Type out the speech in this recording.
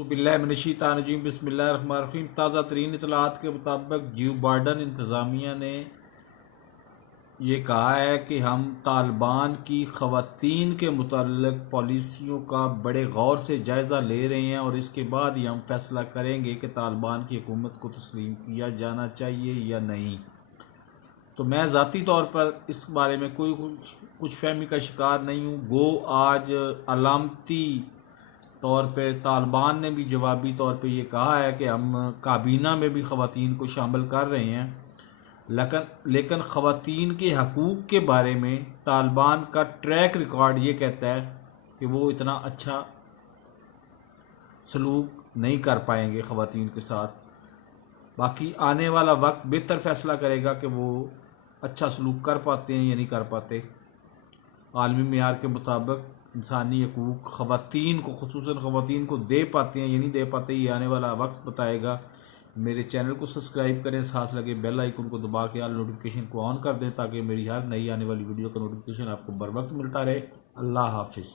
बिस्मिल्लाहिर्रहमानिर्रहीम बिस्मिल्लाहिर्रहमानिर्रहीम। ताज़ा तरीन इतलात के मुताबिक जो बाइडन इंतज़ामिया ने ये कहा है कि हम तालिबान की ख़वातीन के मुतल्लिक़ पॉलिसियों का बड़े गौर से जायज़ा ले रहे हैं और इसके बाद ही हम फैसला करेंगे कि तालिबान की हुकूमत को तस्लीम किया जाना चाहिए या नहीं। तो मैं ज़ाती तौर पर इस बारे में कोई कुछ फहमी का शिकार नहीं हूँ। गो आज अलामती तौर पे तालिबान ने भी जवाबी तौर पे ये कहा है कि हम काबीना में भी ख़वातीन को शामिल कर रहे हैं, लेकिन ख़वातीन के हकूक़ के बारे में तालिबान का ट्रैक रिकॉर्ड ये कहता है कि वो इतना अच्छा सलूक नहीं कर पाएंगे ख़वातीन के साथ। बाकी आने वाला वक्त बेहतर फ़ैसला करेगा कि वो अच्छा सलूक कर पाते हैं या नहीं कर पाते। आलमी मेयार के मुताबिक इंसानी हकूक़ ख़वातीन को, ख़ुसूसन ख़वातीन को दे पाते हैं या नहीं दे पाते, ये आने वाला वक्त बताएगा। मेरे चैनल को सब्सक्राइब करें, साथ लगे बेल आइकन को दबा के ऑल नोटिफिकेशन को ऑन कर दें ताकि मेरी हर नई आने वाली वीडियो का नोटिफिकेशन आपको बर वक्त मिलता रहे। अल्लाह हाफिज़।